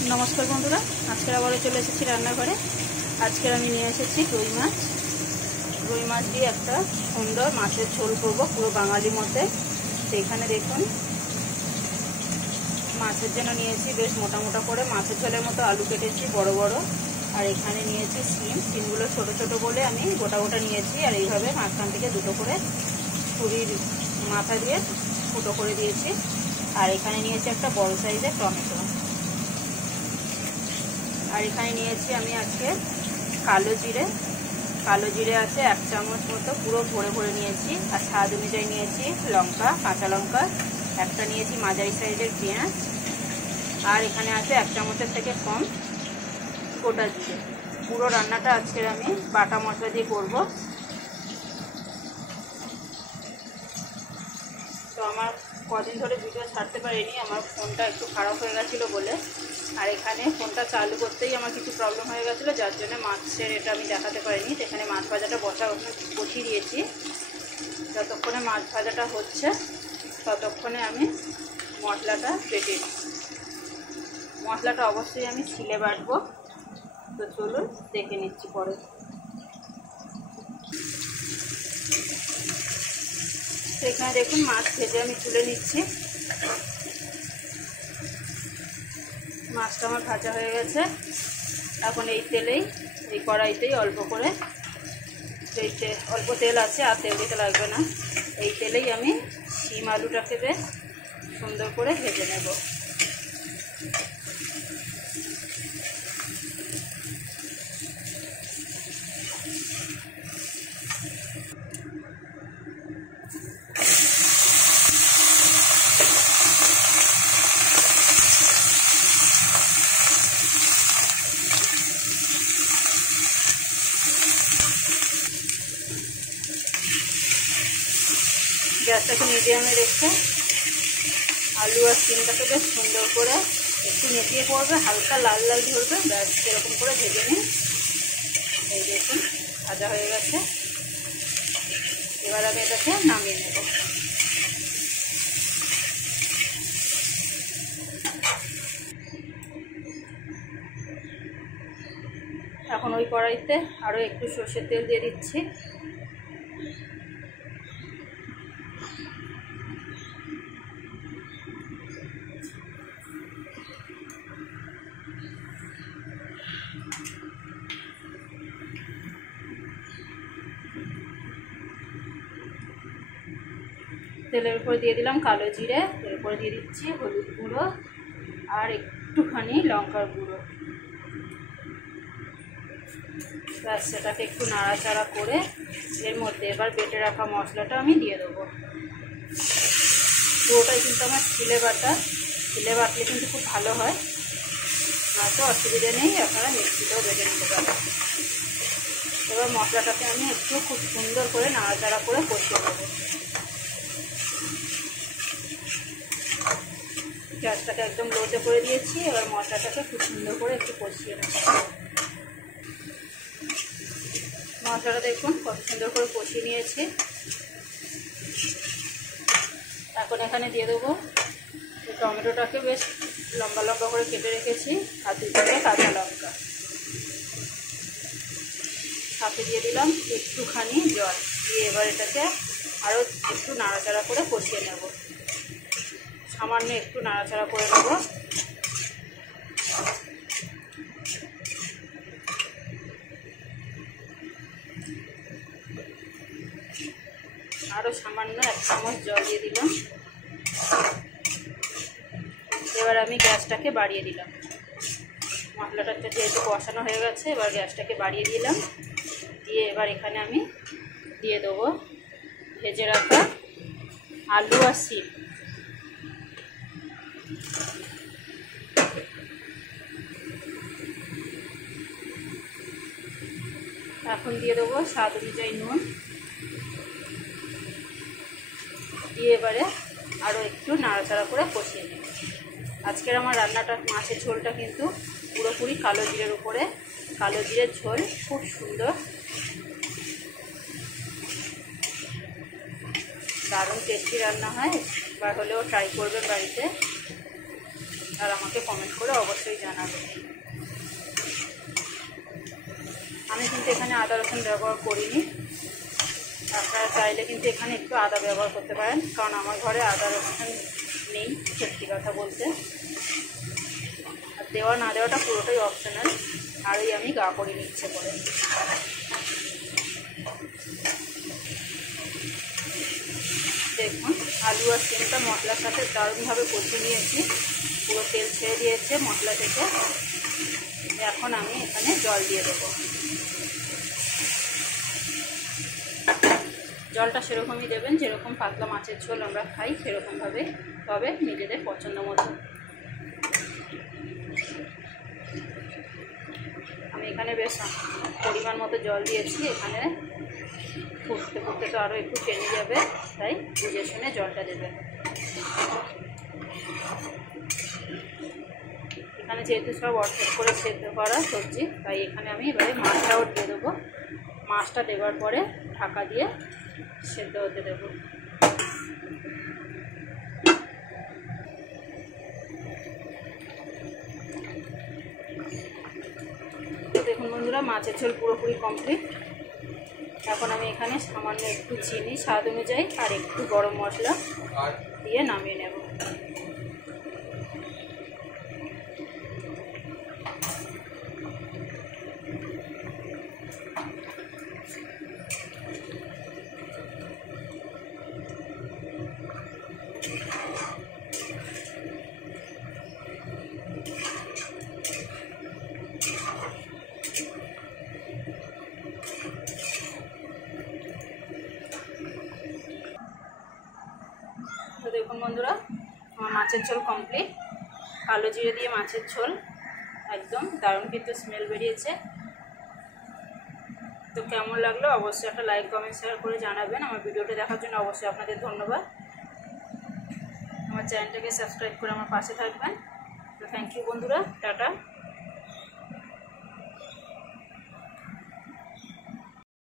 नमस्कार बंधुरा आज के आबारो चले एसेছি রান্নাঘরে। আজকে আমি নিয়ে এসেছি রুই মাছ দিয়ে একটা সুন্দর মাছের ঝোল করব পুরো বাঙালি মতে। তো এখানে দেখুন মাছের জন্য নিয়েছি বেশ মোটা মোটা করে মাছের ঝোলের মতো আলু কেটেছি বড় বড়, আর এখানে নিয়েছি সিমগুলো ছোট ছোট বলে আমি গোটা গোটা নিয়েছি, আর এইভাবে মাঝখান থেকে দুটো করে ছুরির মাথা দিয়ে ফুটো করে দিয়েছি। আর এখানে নিয়েছি একটা বড় সাইজের টমেটো, আর এখানে নিয়েছি আমি আজকে কালো জিরে আছে 1 চামচ মতো পুরো ভরে ভরে নিয়েছি, আর স্বাদ অনুযায়ী নিয়েছি লঙ্কা, কাঁচা লঙ্কা একটা নিয়েছি, মাঝারি সাইজের পেঁয়াজ, আর এখানে আছে 1 চামচের থেকে কম গোটা জিরে। পুরো রান্নাটা আজকে আমি বাটা মশলা দিয়ে করব। তো আমার কদিন ধরে ভিডিও ছাড়তে পারিনি, আমার ফোনটা একটু খারাপ হয়ে গেছিলো বলে, আর এখানে ফোনটা চালু করতেই আমার কিছু প্রবলেম হয়ে গেছিলো, যার জন্য মাছের এটা আমি দেখাতে পারিনি। তো এখানে মাছ ভাজাটা বসিয়ে দিয়েছি। যতক্ষণে মাছ ভাজাটা হচ্ছে ততক্ষণে আমি মশলাটা বেটে নিই। মশলাটা অবশ্যই আমি শিলে বাটবো, তো চলুন দেখে নিচ্ছি পরে। এখানে দেখুন মাছ ভেজে আমি তুলে নিচ্ছি। মাছটা আমার ভাজা হয়ে গেছে। এখন এই কড়াইতেই অল্প করে অল্প তেল আছে, আর তেল দিতে লাগবে না। এই তেলেই আমি শিম আলুটাকে বেশ সুন্দর করে ভেজে নেব। গ্যাসটাকে মিডিয়ামে রেখে আলু আর শিমটাকে বেশ সুন্দর করে একটু নেতিয়ে পড়বে, হালকা লাল লাল ধরবে, ব্যাস সেরকম করে ভেজে নিন। এই দেখুন ভাজা হয়ে গেছে। এবার আমি এটাকে নামিয়ে নেব। এখন ওই কড়াইতে আরও একটু সর্ষের তেল দিয়ে দিচ্ছি। তেলের উপরে দিয়ে দিলাম কালো জিরে, এরপরে দিয়ে দিচ্ছি হলুদ গুঁড়ো আর একটুখানি লঙ্কার গুঁড়ো। ব্যাস সেটাকে একটু নাড়াচাড়া করে এর মধ্যে এবার বেটে রাখা মশলাটা আমি দিয়ে দেবো। পুরোটাই কিন্তু আমার শিলে বাটলে কিন্তু খুব ভালো হয়, নয়তো অসুবিধা নেই, আপনারা মিক্সিতেও বেটে নিতে পারেন। এবার মশলাটাকে আমি একটু খুব সুন্দর করে নাড়াচাড়া করে কষিয়ে দেবো। গ্যাসটাকে একদম লোতে করে দিয়েছি। এবার মশলাটাকে খুব সুন্দর করে একটু কষিয়ে নেব। মশলাটা দেখুন কত সুন্দর করে কষিয়ে নিয়েছি। এখন এখানে দিয়ে দেবো টমেটোটাকে বেশ লম্বা লম্বা করে কেটে রেখেছি, আর 2 কাঁচা লঙ্কা। সাথে দিয়ে দিলাম একটুখানি জল দিয়ে এবার এটাকে আরও একটু নাড়াচাড়া করে কষিয়ে নেব। সামান্য একটু নাড়াচাড়া করে নেব। আরও সামান্য 1 চামচ জল দিয়ে দিলাম। এবার আমি গ্যাসটাকে বাড়িয়ে দিলাম। মশলাটা যেহেতু কষানো হয়ে গেছে, এবার গ্যাসটাকে বাড়িয়ে দিলাম। দিয়ে এবার এখানে আমি দিয়ে দেবো ভেজে রাখা আলু আর শিম। এখন দিয়ে দেবো স্বাদ অনুযায়ী নুন, দিয়ে এবারে আরও একটু নাড়াচাড়া করে কষিয়ে নেব। আজকের আমার রান্নাটা মাছের ঝোলটা কিন্তু পুরোপুরি কালো জিরের উপরে, কালো জিরের ঝোল, খুব সুন্দর দারুণ টেস্টি রান্না হয়। একবার হলেও ট্রাই করবেন বাড়িতে। আর আমাকে কমেন্ট করে অবশ্যই জানাবেন। আমি কিন্তু এখানে আদা রসুন ব্যবহার করিনি, আপনারা চাইলে কিন্তু এখানে একটু আদা ব্যবহার করতে পারেন, কারণ আমার ঘরে আদা রসুন নেই সত্যি কথা বলতে। আর দেওয়া না দেওয়াটা পুরোটাই অপশনাল, আর এই আমি গা করে নিচ্ছে করে। দেখুন আলু আর সিমটা মশলার সাথে দারুণভাবে কষিয়ে নিয়েছি, পুরো তেল ছেড়ে দিয়েছে মশলা থেকে। এখন আমি এখানে জল দিয়ে দেবো। জলটা সেরকমই দেবেন যেরকম পাতলা মাছের ঝোল আমরা খাই সেরকমভাবে, তবে নিজেদের পছন্দ মতো। আমি এখানে বেশ পরিমাণ মতো জল দিয়েছি, এখানে ফুটতে ফুটতে তো আরও একটু টেনে যাবে, তাই বুঝে শুনে জলটা দেবেন। এখানে যেহেতু সব অর্ধেক করে সেদ্ধ করা সবজি, তাই এখানে আমি এবারে মাছটাও দিয়ে দেবো। মাছটা দেওয়ার পরে ঢাকা দিয়ে সেদ্ধ হতে দেবো। তো দেখুন বন্ধুরা, মাছের ঝোল পুরোপুরি কমপ্লিট। এখন আমি এখানে সামান্য একটু চিনি স্বাদ অনুযায়ী আর একটু গরম মশলা দিয়ে নামিয়ে নেব। তো দেখুন বন্ধুরা, আমার মাছের ঝোল কমপ্লিট। কালো জিরে দিয়ে মাছের ঝোল, একদম দারুণ কিন্তু স্মেল বেরিয়েছে। তো কেমন লাগলো অবশ্যই একটা লাইক কমেন্ট শেয়ার করে জানাবেন। আমার ভিডিওটা দেখার জন্য অবশ্যই আপনাদের ধন্যবাদ। আমার চ্যানেলটাকে সাবস্ক্রাইব করে আমার পাশে থাকবেন। তো থ্যাংক ইউ বন্ধুরা, টাটা।